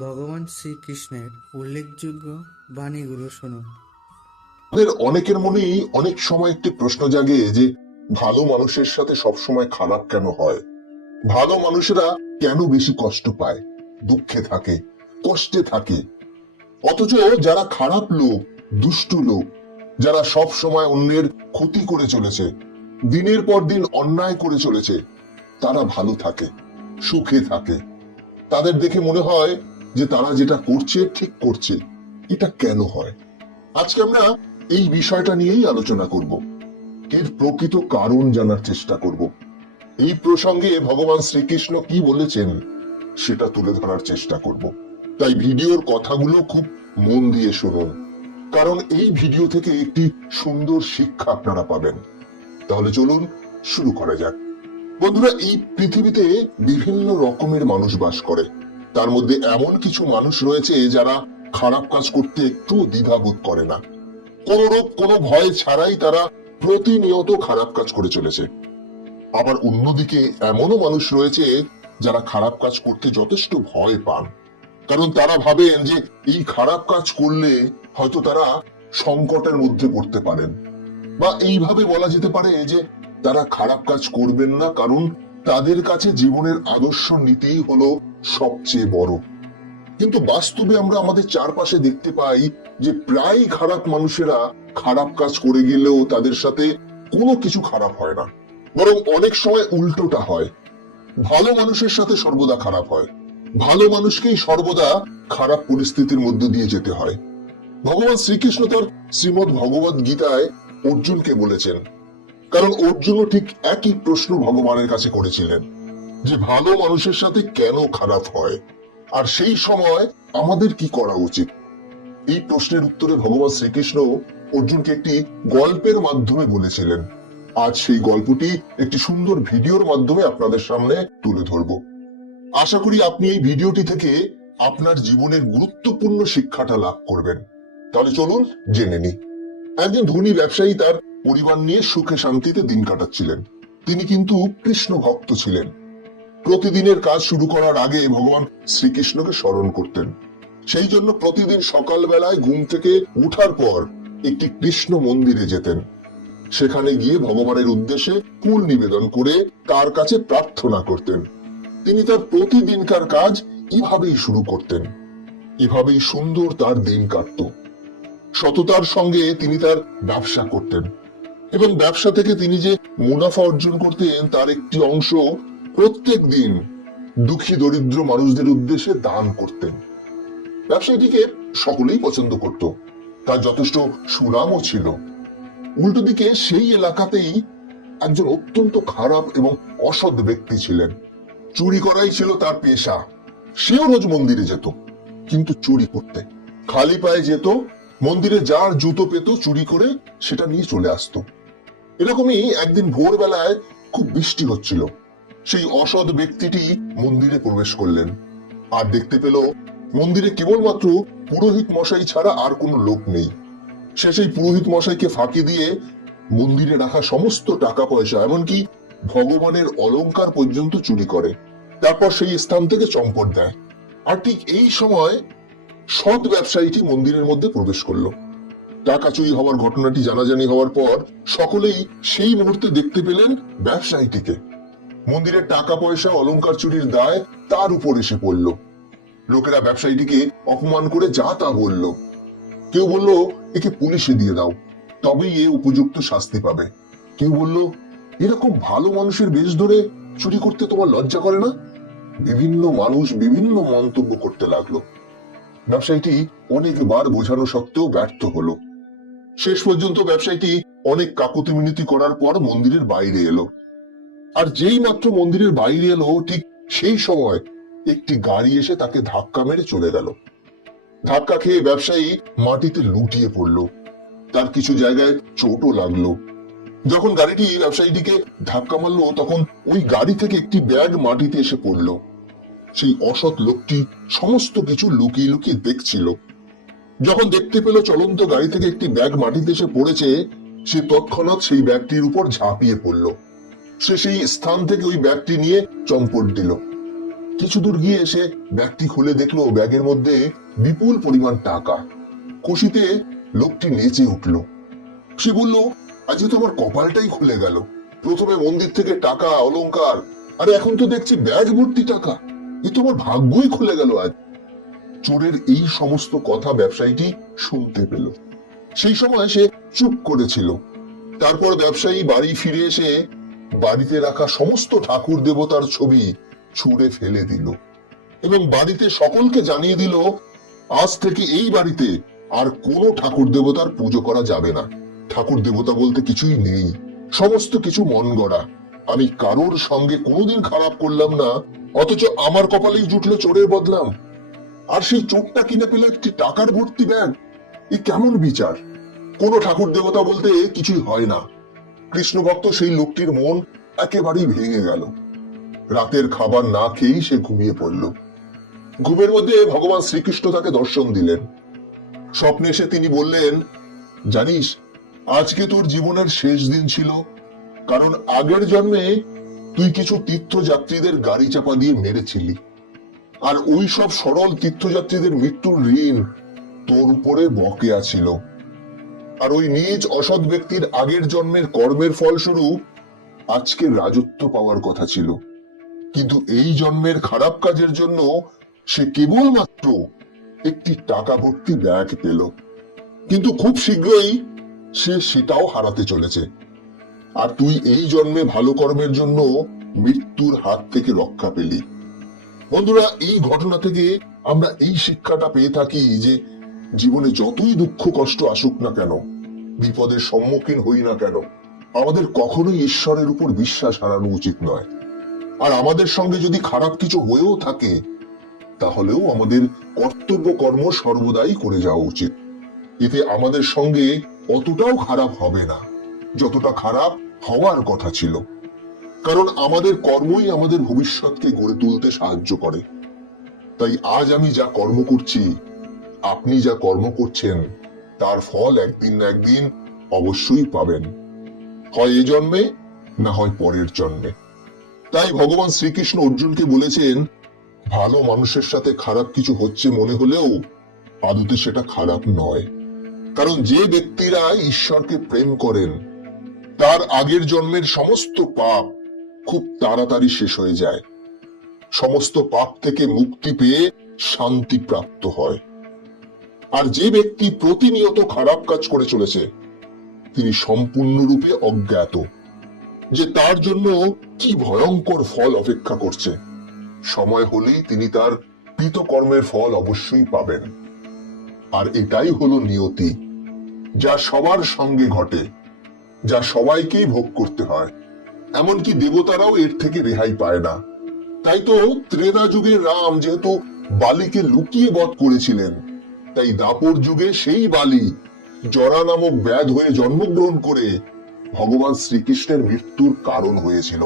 ভগবান শ্রীকৃষ্ণের উল্লেখযোগ্য বাণীগুলো শুনুন। আমাদের অনেকের মনেই অনেক সময় একটি প্রশ্ন জাগে যে, ভালো মানুষের সাথে সবসময় খারাপ কেন হয়? ভালো মানুষেরা কেন বেশি কষ্ট পায়? দুঃখে থাকে, কষ্টে থাকে। অথচ যারা খারাপ লোক, দুষ্টু লোক, যারা সব সময় অন্যের ক্ষতি করে চলেছে, দিনের পর দিন অন্যায় করে চলেছে, তারা ভালো থাকে, সুখে থাকে। তাদের দেখে মনে হয় যে তারা যেটা করছে, ঠিক করছে। এটা কেন হয়? আজকে আমরা এই বিষয়টা নিয়েই আলোচনা করব। এর প্রকৃত কারণ জানার চেষ্টা করব। এই প্রসঙ্গে ভগবান শ্রীকৃষ্ণ কি বলেছেন, সেটা তুলে ধরার চেষ্টা করব। তাই ভিডিওর কথাগুলো খুব মন দিয়ে শুনুন। কারণ এই ভিডিও থেকে একটি সুন্দর শিক্ষা আপনারা পাবেন। তাহলে চলুন শুরু করা যাক। বন্ধুরা, এই পৃথিবীতে বিভিন্ন রকমের মানুষ বাস করে। তার মধ্যে এমন কিছু মানুষ রয়েছে যারা খারাপ কাজ করতে একটু দ্বিধাবোধ করে না। কোন রূপ কোনো ভয় ছাড়াই তারা প্রতিনিয়ত খারাপ কাজ করে চলেছে। আবার অন্যদিকে এমনও মানুষ রয়েছে যারা খারাপ কাজ করতে যথেষ্ট ভয় পান। কারণ তারা ভাবেন যে এই খারাপ কাজ করলে হয়তো তারা সংকটের মধ্যে পড়তে পারেন। বা এইভাবে বলা যেতে পারে যে তারা খারাপ কাজ করবেন না, কারণ তাদের কাছে জীবনের আদর্শ নীতিই হলো সবচেয়ে বড়। কিন্তু বাস্তবে আমরা আমাদের চারপাশে দেখতে পাই যে প্রায় খারাপ মানুষেরা খারাপ কাজ করে গেলেও তাদের সাথে কোনো কিছু খারাপ হয় না। বরং অনেক সময় উল্টোটা হয়। ভালো মানুষের সাথে সর্বদা খারাপ হয়। ভালো মানুষকেই সর্বদা খারাপ পরিস্থিতির মধ্য দিয়ে যেতে হয়। ভগবান শ্রীকৃষ্ণ তার শ্রীমদ ভগবত গীতায় অর্জুনকে বলেছেন। কারণ অর্জুনও ঠিক একই প্রশ্ন ভগবানের কাছে করেছিলেন। যে ভালো মানুষের সাথে কেন খারাপ হয়? আর সেই সময় আমাদের কি করা উচিত? এই প্রশ্নের উত্তরে ভগবান শ্রীকৃষ্ণ অর্জুনকে একটি গল্পের মাধ্যমে বলেছিলেন। আজ সেই গল্পটি একটি সুন্দর ভিডিওর মাধ্যমে আপনাদের সামনে তুলে ধরব। আশা করি আপনি এই ভিডিওটি থেকে আপনার জীবনের গুরুত্বপূর্ণ শিক্ষাটা লাভ করবেন। তাহলে চলুন জেনে নি একজন ধনী ব্যবসায়ী তার পরিবার নিয়ে সুখে শান্তিতে দিন কাটাচ্ছিলেন। তিনি কিন্তু কৃষ্ণ ভক্ত ছিলেন। প্রতিদিনের কাজ শুরু করার আগে ভগবান শ্রীকৃষ্ণকে স্মরণ করতেন। সেই জন্য প্রতিদিন সকালবেলায় ঘুম থেকে উঠার পর একটি কৃষ্ণ মন্দিরে যেতেন। সেখানে গিয়ে ভগবানের উদ্দেশ্যে ফুল নিবেদন করে তার কাছে প্রার্থনা করতেন। তিনি তার প্রতিদিনকার কাজ এভাবেই শুরু করতেন। এভাবেই সুন্দর তার দিন কাটত। সততার সঙ্গে তিনি তার ব্যবসা করতেন। এবং ব্যবসা থেকে তিনি যে মুনাফা অর্জন করতেন, তার একটি অংশ প্রত্যেক দিন দুঃখী দরিদ্র মানুষদের উদ্দেশ্যে দান করতেন। ব্যবসায়ীটিকে সকলেই পছন্দ করত। তার যথেষ্ট সুনামও ছিল। উল্টো দিকে সেই এলাকাতেই একজন অত্যন্ত খারাপ এবং অসৎ ব্যক্তি ছিলেন। চুরি করাই ছিল তার পেশা। সেও রোজ মন্দিরে যেত, কিন্তু চুরি করতে। খালি পায়ে যেত, মন্দিরে যার জুতো পেত চুরি করে সেটা নিয়ে চলে আসতো। এরকমই একদিন ভোরবেলায় খুব বৃষ্টি হচ্ছিল। সেই অসৎ ব্যক্তিটি মন্দিরে প্রবেশ করলেন। আর দেখতে পেল, মন্দিরে কেবলমাত্র পুরোহিত মশাই ছাড়া আর কোনো লোক নেই। সে সেই পুরোহিত মশাইকে ফাঁকি দিয়ে মন্দিরে রাখা সমস্ত টাকা পয়সা এমনকি ভগবানের অলংকার পর্যন্ত চুরি করে। তারপর সেই স্থান থেকে চম্পট দেয়। আর ঠিক এই সময় সৎ ব্যবসায়ীটি মন্দিরের মধ্যে প্রবেশ করল। টাকা চুরি হওয়ার ঘটনাটি জানাজানি হওয়ার পর সকলেই সেই মুহূর্তে দেখতে পেলেন ব্যবসায়ীটিকে। মন্দিরের টাকা পয়সা অলংকার চুরির দায় তার উপর এসে পড়ল। লোকেরা ব্যবসায়ীটিকে অপমান করে যা তা বলল। কেউ বলল, একে পুলিশে দিয়ে দাও, তবেই এ উপযুক্ত শাস্তি পাবে। কেউ বলল, এরকম ভালো মানুষের বেশ ধরে চুরি করতে তোমার লজ্জা করে না? বিভিন্ন মানুষ বিভিন্ন মন্তব্য করতে লাগল। ব্যবসায়ীটি অনেকবার বোঝানো সত্ত্বেও ব্যর্থ হলো। শেষ পর্যন্ত ব্যবসায়ীটি অনেক কাকুতি মিনতি করার পর মন্দিরের বাইরে এলো। আর যেই মাত্র মন্দিরের বাইরে এলো, ঠিক সেই সময় একটি গাড়ি এসে তাকে ধাক্কা মেরে চলে গেল। ধাক্কা খেয়ে ব্যবসায়ী মাটিতে লুটিয়ে পড়ল। তার কিছু জায়গায় চোটও লাগল। যখন গাড়িটি ব্যবসায়ীটিকে ধাক্কা মারলো, তখন ওই গাড়ি থেকে একটি ব্যাগ মাটিতে এসে পড়ল। সেই অসৎ লোকটি সমস্ত কিছু লুকিয়ে লুকিয়ে দেখছিল। যখন দেখতে পেল চলন্ত গাড়ি থেকে একটি ব্যাগ মাটিতে এসে পড়েছে, সে তৎক্ষণাৎ সেই ব্যাগটির উপর ঝাঁপিয়ে পড়ল। সে সেই স্থান থেকে ওই ব্যাগটি নিয়ে চম্পট দিল। কিছু দূর গিয়ে এসে ব্যাগটি খুলে দেখল, ব্যাগের মধ্যে বিপুল পরিমাণ টাকা। খুশিতে লোকটি নেচে উঠল। সে বলল আজকে তোমার কপালটাই খুলে গেল। প্রথমে মন্দির থেকে টাকা, অলংকার, আর এখন তো দেখছি ব্যাগ ভর্তি টাকা। এ তোমার ভাগ্যই খুলে গেল আজ। চোরের এই সমস্ত কথা ব্যবসায়ীটি শুনতে পেল। সেই সময় সে চুপ করেছিল। তারপর ব্যবসায়ী বাড়ি ফিরে এসে বাড়িতে রাখা সমস্ত ঠাকুর দেবতার ছবি ছুঁড়ে ফেলে দিল এবং বাড়িতে সকলকে জানিয়ে দিল, আজ থেকে এই বাড়িতে আর কোনো ঠাকুর দেবতার পুজো করা যাবে না। ঠাকুর দেবতা বলতে কিছুই নেই, সমস্ত কিছু মন গড়া। আমি কারোর সঙ্গে কোনোদিন খারাপ করলাম না, অথচ আমার কপালেই জুটলো চোরের বদলাম আর সেই চোরটা কিনে পেল একটি টাকার ভর্তি ব্যাগ। এ কেমন বিচার? কোনো ঠাকুর দেবতা বলতে কিছুই হয় না। কৃষ্ণ ভক্ত সেই লোকটির মন একেবারেই ভেঙে গেল। রাতের খাবার না খেয়েই সে ঘুমিয়ে পড়ল। ঘুমের মধ্যে ভগবান শ্রীকৃষ্ণ তাকে দর্শন দিলেন। স্বপ্নে এসে তিনি বললেন, জানিস, আজকে তোর জীবনের শেষ দিন ছিল, কারণ আগের জন্মে তুই কিছু তীর্থযাত্রীদের গাড়ি চাপা দিয়ে মেরেছিলি। আর ওই সব সরল তীর্থযাত্রীদের মৃত্যুর ঋণ তোর উপরে বকেয়া ছিল। আর ওই নিজ অসৎ ব্যক্তির আগের জন্মের কর্মের ফলস্বরূপ আজকের রাজত্ব পাওয়ার কথা ছিল। কিন্তু এই জন্মের খারাপ কাজের জন্য সে কেবলমাত্র একটি টাকা ভর্তি ব্যাগ পেল। কিন্তু খুব শীঘ্রই সে সেটাও হারাতে চলেছে। আর তুই এই জন্মে ভালো কর্মের জন্য মৃত্যুর হাত থেকে রক্ষা পেলি। বন্ধুরা, এই ঘটনা থেকে আমরা এই শিক্ষাটা পেয়ে থাকি যে জীবনে যতই দুঃখ কষ্ট আসুক না কেন, বিপদের সম্মুখীন হই না কেন, আমাদের কখনোই ঈশ্বরের উপর বিশ্বাস হারানো উচিত নয়। আর আমাদের সঙ্গে যদি খারাপ কিছু হয়েও থাকে, তাহলেও আমাদের কর্তব্য কর্ম সর্বদাই করে যাওয়া উচিত। এতে আমাদের সঙ্গে অতটাও খারাপ হবে না, যতটা খারাপ হওয়ার কথা ছিল। কারণ আমাদের কর্মই আমাদের ভবিষ্যৎকে গড়ে তুলতে সাহায্য করে। তাই আজ আমি যা কর্ম করছি আপনি যা কর্ম করছেন, তার ফল একদিন না একদিন অবশ্যই পাবেন। হয় এ জন্মে, না হয় পরের জন্মে। তাই ভগবান শ্রীকৃষ্ণ অর্জুনকে বলেছেন, ভালো মানুষের সাথে খারাপ কিছু হচ্ছে মনে হলেও আদতে সেটা খারাপ নয়। কারণ যে ব্যক্তিরা ঈশ্বরকে প্রেম করেন, তার আগের জন্মের সমস্ত পাপ খুব তাড়াতাড়ি শেষ হয়ে যায়। সমস্ত পাপ থেকে মুক্তি পেয়ে শান্তি প্রাপ্ত হয়। আর যে ব্যক্তি প্রতিনিয়ত খারাপ কাজ করে চলেছে, তিনি সম্পূর্ণরূপে অজ্ঞাত, যে তার জন্য কি ভয়ঙ্কর ফল অপেক্ষা করছে। সময় হলেই তিনি তার কৃতকর্মের ফল অবশ্যই পাবেন। আর এটাই হলো নিয়তি, যা সবার সঙ্গে ঘটে, যা সবাইকেই ভোগ করতে হয়। এমনকি দেবতারাও এর থেকে রেহাই পায় না। তাই তো ত্রেতা যুগের রাম যেহেতু বালিকে লুকিয়ে বধ করেছিলেন তাই দাপর যুগে সেই বালি, জরা নামক ব্যাধ হয়ে জন্মগ্রহণ করে ভগবান শ্রীকৃষ্ণের মৃত্যুর কারণ হয়েছিল।